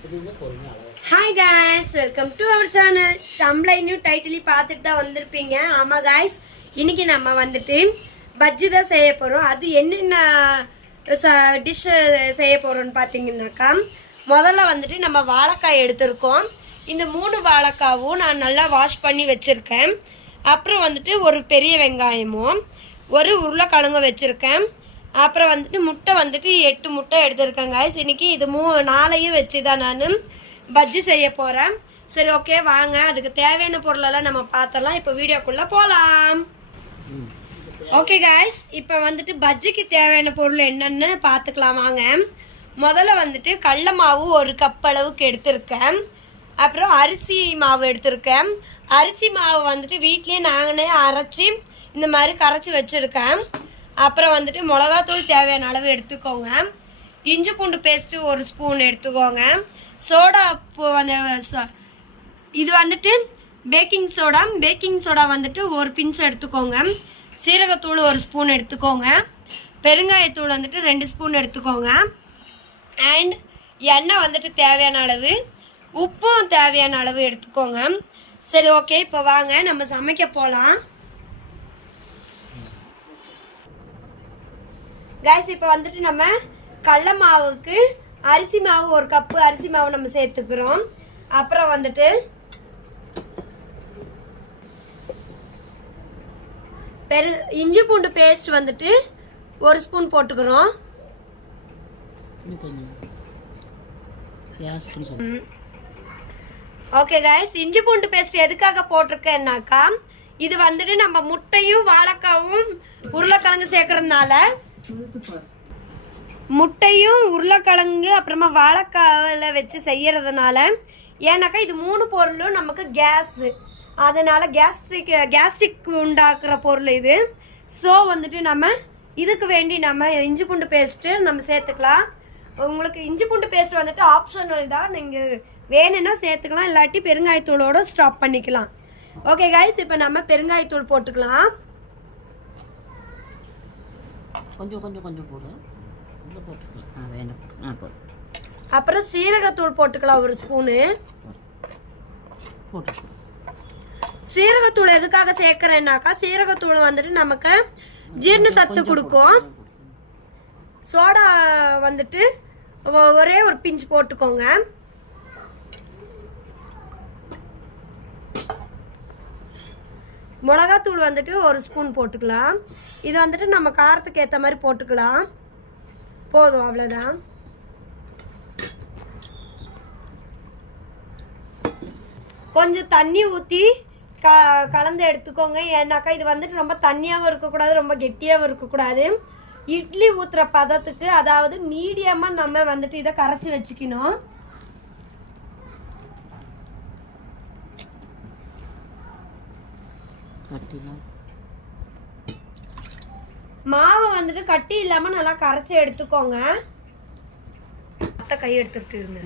Hi guys welcome to our channel தம்ப்ளைனையும் டைட்டிலையும் பார்த்துட்டு தான் வந்திருப்பீங்க. ஆமாம் காய்ஸ் இன்னைக்கு நம்ம வந்துட்டு பஜ்ஜி தான் செய்ய போகிறோம் அது என்னென்ன டிஷ் செய்ய போகிறோம்னு பார்த்தீங்கன்னாக்கா முதல்ல வந்துட்டு நம்ம வாழைக்காய் எடுத்திருக்கோம். இந்த மூணு வாழைக்காவும் நான் நல்லா வாஷ் பண்ணி வச்சுருக்கேன். அப்புறம் வந்துட்டு ஒரு பெரிய வெங்காயமும் ஒரு உருளைக்கிழங்கு வச்சுருக்கேன். அப்புறம் வந்துட்டு முட்டை வந்துட்டு எட்டு முட்டை எடுத்திருக்கேங்க இன்னைக்கு இது மூ நாளையும் வச்சு தான் நான் பஜ்ஜி செய்ய போகிறேன் சரி ஓகே வாங்க. அதுக்கு தேவையான பொருளெல்லாம் நம்ம பார்த்தலாம் இப்போ வீடியோக்குள்ளே போகலாம் ஓகே காய்ஸ் இப்போ வந்துட்டு பஜ்ஜிக்கு தேவையான பொருள் என்னென்னு பார்த்துக்கலாம் வாங்க. முதல்ல வந்துட்டு கடல மாவு ஒரு கப் அளவுக்கு எடுத்திருக்கேன். அப்புறம் அரிசி மாவு எடுத்திருக்கேன். அரிசி மாவு வந்துட்டு வீட்லேயே நாங்களே அரைச்சி இந்த மாதிரி கரைச்சி வச்சுருக்கேன். அப்புறம் வந்துட்டு மிளகாத்தூள் தேவையான அளவு எடுத்துக்கோங்க. இஞ்சி பூண்டு பேஸ்ட்டு ஒரு ஸ்பூன் எடுத்துக்கோங்க. சோடா உப்பு வந்து ச- இது வந்துட்டு பேக்கிங் சோடா பேக்கிங் சோடா வந்துட்டு ஒரு பிஞ்ச் எடுத்துக்கோங்க. சீரகத்தூள் ஒரு ஸ்பூன் எடுத்துக்கோங்க. பெருங்காயத்தூள் வந்துட்டு ரெண்டு ஸ்பூன் எடுத்துக்கோங்க. அண்ட் எண்ணெய் வந்துட்டு தேவையான அளவு உப்பும் தேவையான அளவு எடுத்துக்கோங்க. சரி ஓகே இப்போ வாங்க நம்ம சமைக்க போகலாம் கைஸ் இப்போ வந்துட்டு நம்ம கடல மாவுக்கு அரிசி மாவு ஒரு கப்பு அரிசி மாவு நம்ம சேர்த்துக்கிறோம். அப்புறம் வந்துட்டு பெரு இஞ்சி பூண்டு பேஸ்ட் வந்துட்டு ஒரு ஸ்பூன் போட்டுக்கிறோம். ஓகே கைஸ் இஞ்சி பூண்டு பேஸ்ட் எதுக்காக போட்டிருக்கேன்னாக்கா இது வந்துட்டு நம்ம முட்டையும் வாழைக்காவும் உருளைக்கிழங்கு சேர்க்கறதுனால முட்டையும் உருளைக்கிழங்கு அப்புறமா வாழைக்காவில் வச்சு செய்கிறதுனால ஏன்னாக்கா இது மூணு பொருளும் நமக்கு கேஸு அதனால் கேஸ்ட்ரிக் கேஸ்ட்ரிக் உண்டாக்குற பொருள் இது. ஸோ வந்துட்டு நம்ம இதுக்கு வேண்டி நம்ம இஞ்சி பூண்டு பேஸ்ட்டு நம்ம சேர்த்துக்கலாம். உங்களுக்கு இஞ்சி பூண்டு பேஸ்ட் வந்துட்டு ஆப்ஷனல் தான். நீங்கள் வேணும்னா சேர்த்துக்கலாம். இல்லாட்டி பெருங்காயத்தூளோட ஸ்டாப் பண்ணிக்கலாம். ஓகே கைஸ் இப்போ நம்ம பெருங்காயத்தூள் போட்டுக்கலாம். கொஞ்சம் கொஞ்சம் கொஞ்சம் போடு. உள்ள போட்டுக்கலாம் ஆ வேண்டாம் ஆ போதும் அப்புறம் சீரகத்தூள் போட்டுக்கலாம் ஒரு ஸ்பூனு. போட்டு சீரகத்தூள் எதுக்காக சேர்க்கறேன்னாக்கா சீரகத்தூள் வந்துட்டு நமக்கு ஜீரண சத்து கொடுக்கும். சோடா வந்துட்டு ஒரே ஒரு பிஞ்ச் போட்டுக்கோங்க. மிளகாத்தூள் வந்துட்டு ஒரு ஸ்பூன் போட்டுக்கலாம். இது வந்துட்டு நம்ம காரத்துக்கு ஏற்ற மாதிரி போட்டுக்கலாம். போதும் அவ்வளோதான் கொஞ்சம் தண்ணி ஊற்றி க கலந்து எடுத்துக்கோங்க. ஏன்னாக்கா இது வந்துட்டு ரொம்ப தண்ணியாகவும் இருக்கக்கூடாது ரொம்ப கெட்டியாகவும் இருக்கக்கூடாது. இட்லி ஊற்றுற பதத்துக்கு அதாவது மீடியமாக நம்ம வந்துட்டு இதை கரைச்சி வச்சுக்கணும். மாவை வந்துட்டு கட்டி இல்லாமல் நல்லா கரைச்சி எடுத்துக்கோங்க. அத்தை கை எடுத்துட்டு இருங்க.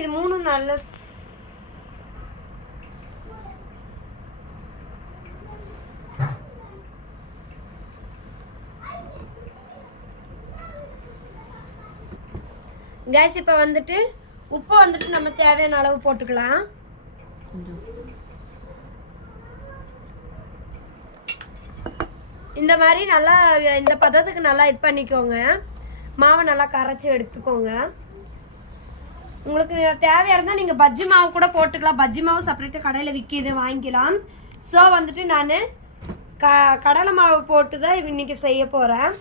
இது மூணு நல்ல கேஸ் இப்போ வந்துட்டு உப்பு வந்துட்டு நம்ம தேவையான அளவு போட்டுக்கலாம் கொஞ்சம் இந்த மாதிரி நல்லா இந்த பதத்துக்கு நல்லா இது பண்ணிக்கோங்க. மாவை நல்லா கரைச்சி எடுத்துக்கோங்க. உங்களுக்கு தேவையாக இருந்தால் நீங்கள் பஜ்ஜி மாவு கூட போட்டுக்கலாம். பஜ்ஜி மாவு செப்பரேட்டாக கடையில் விற்கிது வாங்கிக்கலாம். ஸோ வந்துட்டு நான் க கடலை மாவு போட்டு தான் இன்னைக்கு செய்ய போகிறேன்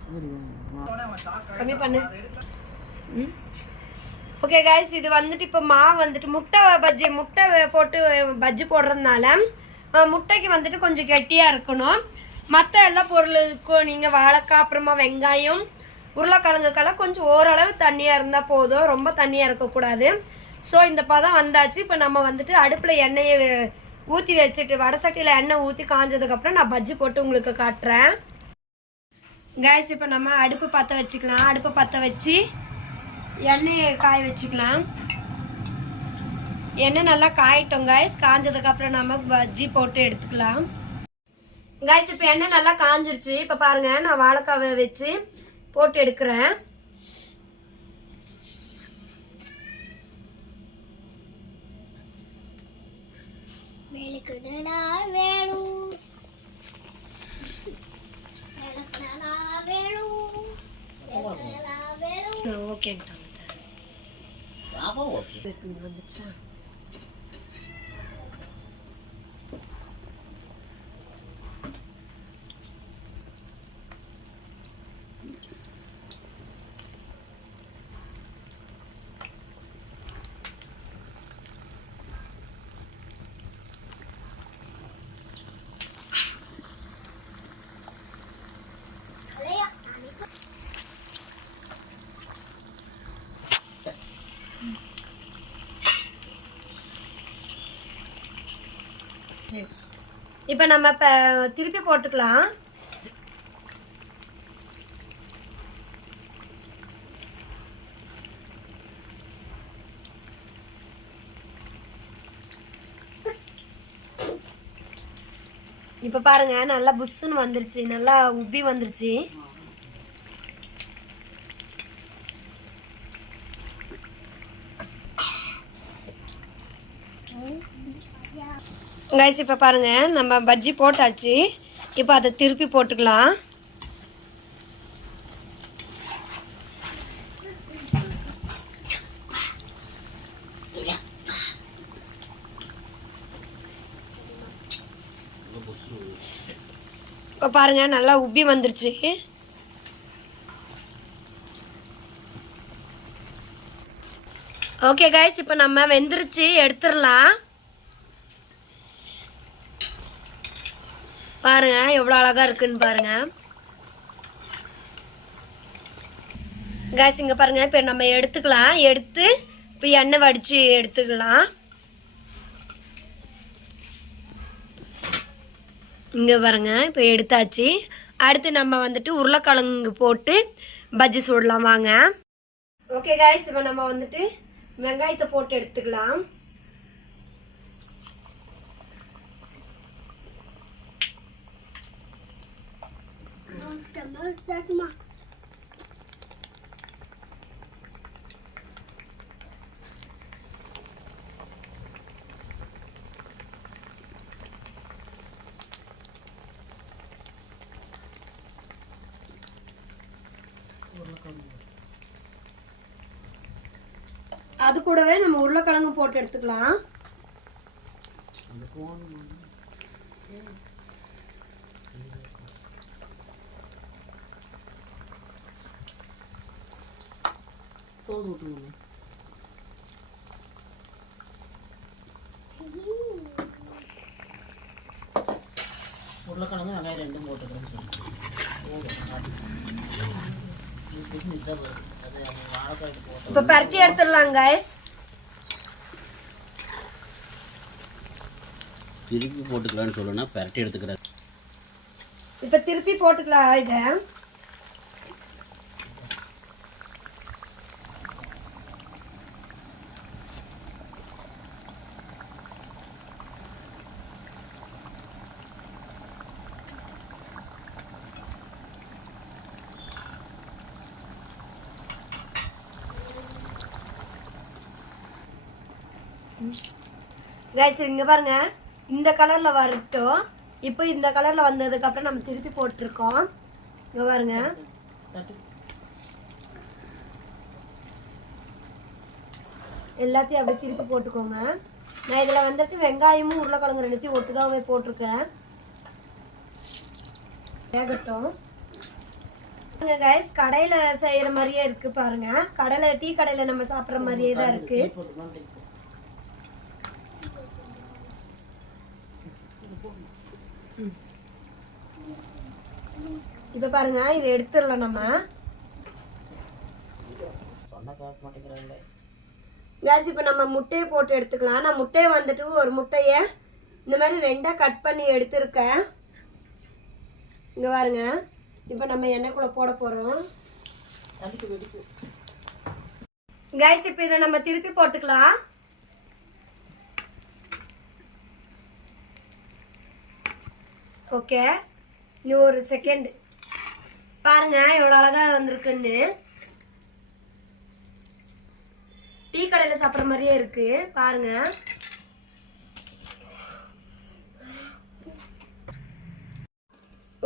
சரி கம்மி பண்ணு. ஓகே கைஸ் இது வந்துட்டு இப்போ மாவு வந்துட்டு முட்டை பஜ்ஜி முட்டை போட்டு பஜ்ஜி போடுறதுனால முட்டைக்கு வந்துட்டு கொஞ்சம் கெட்டியாக இருக்கணும். மற்ற எல்லா பொருளுக்கும் நீங்கள் வாழைக்காய் அப்புறமா வெங்காயம் உருளைக்கிழங்குக்கெல்லாம் கொஞ்சம் ஓரளவு தண்ணியாக இருந்தால் போதும். ரொம்ப தண்ணியாக இருக்கக்கூடாது. ஸோ இந்த பதம் வந்தாச்சு. இப்போ நம்ம வந்துட்டு அடுப்பில் எண்ணெயை ஊற்றி வச்சுட்டு வடை சட்டியில் எண்ணெய் ஊற்றி காஞ்சதுக்கப்புறம் நான் பஜ்ஜி போட்டு உங்களுக்கு காட்டுறேன். கேஸ் இப்போ நம்ம அடுப்பு பற்ற வச்சுக்கலாம். அடுப்பு பற்ற வச்சு எண்ணெயை காய வச்சுக்கலாம். எண்ணெய் நல்லா காயிட்டோம் காய்ஸ் காஞ்சதுக்கப்புறம் நம்ம பஜ்ஜி போட்டு எடுத்துக்கலாம். காய்ஸ் இப்போ எண்ணெய் நல்லா காஞ்சிருச்சு. இப்போ பாருங்கள் நான் வாழைக்காவை வச்சு போட்டு எடுக்கிறேன். வேணும். ஓகேங்கண்ணா novel? There's more in the town. இப்போ நம்ம இப்போ திருப்பி போட்டுக்கலாம். இப்போ பாருங்க நல்லா புஷ்ஷுன்னு வந்துருச்சு. நல்லா உப்பி வந்துருச்சு. கைஸ் இப்போ பாருங்கள் நம்ம பஜ்ஜி போட்டாச்சு. இப்போ அதை திருப்பி போட்டுக்கலாம். இப்போ பாருங்கள் நல்லா உப்பி வந்துருச்சு. ஓகே கைஸ் இப்போ நம்ம வெந்துருச்சு. எடுத்துடலாம். பாருங்க எவ்வளோ அழகாக இருக்குன்னு பாருங்க. கைஸ் இங்கே பாருங்க இப்போ நம்ம எடுத்துக்கலாம். எடுத்து இப்போ எண்ணெய் வடித்து எடுத்துக்கலாம். இங்கே பாருங்க இப்போ எடுத்தாச்சு. அடுத்து நம்ம வந்துட்டு உருளைக்கிழங்கு போட்டு பஜ்ஜி சுடலாம் வாங்க. ஓகே காய்ஸ் இப்போ நம்ம வந்துட்டு வெங்காயத்தை போட்டு எடுத்துக்கலாம். తమ அது கூடவே நம்ம உருளைக்கிழங்கு போட்டு எடுத்துக்கலாம். தோது விட்டுருங்க உருளைக்கிழங்கு வெங்காயம் ரெண்டும் போட்டுக்கிறேன் இப்போ பரட்டி எடுத்துடலாம் காய்ஸ் திருப்பி போட்டுக்கலான்னு சொல்லுனா பெரட்டி எடுத்துக்கிறேன் இப்போ திருப்பி போட்டுக்கலாம் இதை கைஸ் இங்கே பாருங்க. இந்த கலரில் வரட்டும். இப்போ இந்த கலரில் வந்ததுக்கப்புறம் நம்ம திருப்பி போட்டிருக்கோம். இங்கே பாருங்க. எல்லாத்தையும் அப்படியே திருப்பி போட்டுக்கோங்க. நான் இதில் வந்துட்டு வெங்காயமும் உருளைக்கிழங்கு ரெண்டுத்தையும் ஒட்டுதாகவே போட்டிருக்கேன். வேகட்டும். கைஸ் கடையில் செய்கிற மாதிரியே இருக்குது பாருங்கள் கடையில் டீ கடையில் நம்ம சாப்பிட்ற மாதிரியே தான் இருக்குது போட்டுக்கலாம் டிப்பு. இப்போ பாருங்க இதை எடுத்துடலாம் நம்ம. கேஸ் இப்போ நம்ம முட்டையை போட்டு எடுத்துக்கலாம். நான் முட்டையை வந்துட்டு ஒரு முட்டையை இந்த மாதிரி ரெண்டாக கட் பண்ணி எடுத்திருக்கேன். இங்கே பாருங்க. இப்போ நம்ம எண்ணெய்க்குள்ளே போட போகிறோம் கைஸ் இப்போ இதை நம்ம திருப்பி போட்டுக்கலாம். ஓகே? இன்னும் ஒரு செகண்ட் பாருங்க எவ்வளோ அழகாக வந்திருக்குன்னு. டீ கடையில் சாப்பிட்ற மாதிரியே இருக்கு. பாருங்க.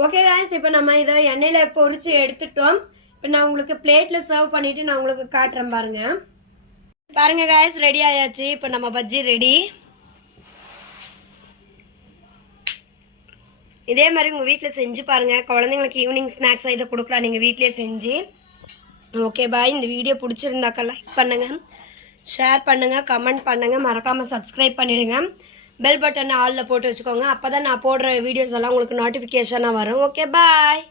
ஓகே காய்ஸ் இப்போ நம்ம இதை எண்ணெயில் பொறிச்சு எடுத்துட்டோம். இப்போ நான் உங்களுக்கு பிளேட்டில் சர்வ் பண்ணிவிட்டு நான் உங்களுக்கு காட்டுறேன் பாருங்கள் பாருங்கள் காய்ஸ் ரெடி ஆயாச்சு. இப்போ நம்ம பஜ்ஜி ரெடி இதே மாதிரி உங்கள் வீட்டில் செஞ்சு பாருங்கள் குழந்தைங்களுக்கு ஈவினிங் ஸ்நாக்ஸாக இதை கொடுக்கலாம். நீங்கள் வீட்டிலே செஞ்சு. ஓகே பாய் இந்த வீடியோ பிடிச்சிருந்தாக்கா லைக் பண்ணுங்கள் ஷேர் பண்ணுங்கள் கமெண்ட் பண்ணுங்கள் மறக்காமல் சப்ஸ்கிரைப் பண்ணிவிடுங்க பெல் பட்டனை ஆலில் போட்டு வச்சுக்கோங்க. அப்போ தான் நான் போடுற வீடியோஸ் எல்லாம் உங்களுக்கு நோட்டிஃபிகேஷனாக வரும். Okay bye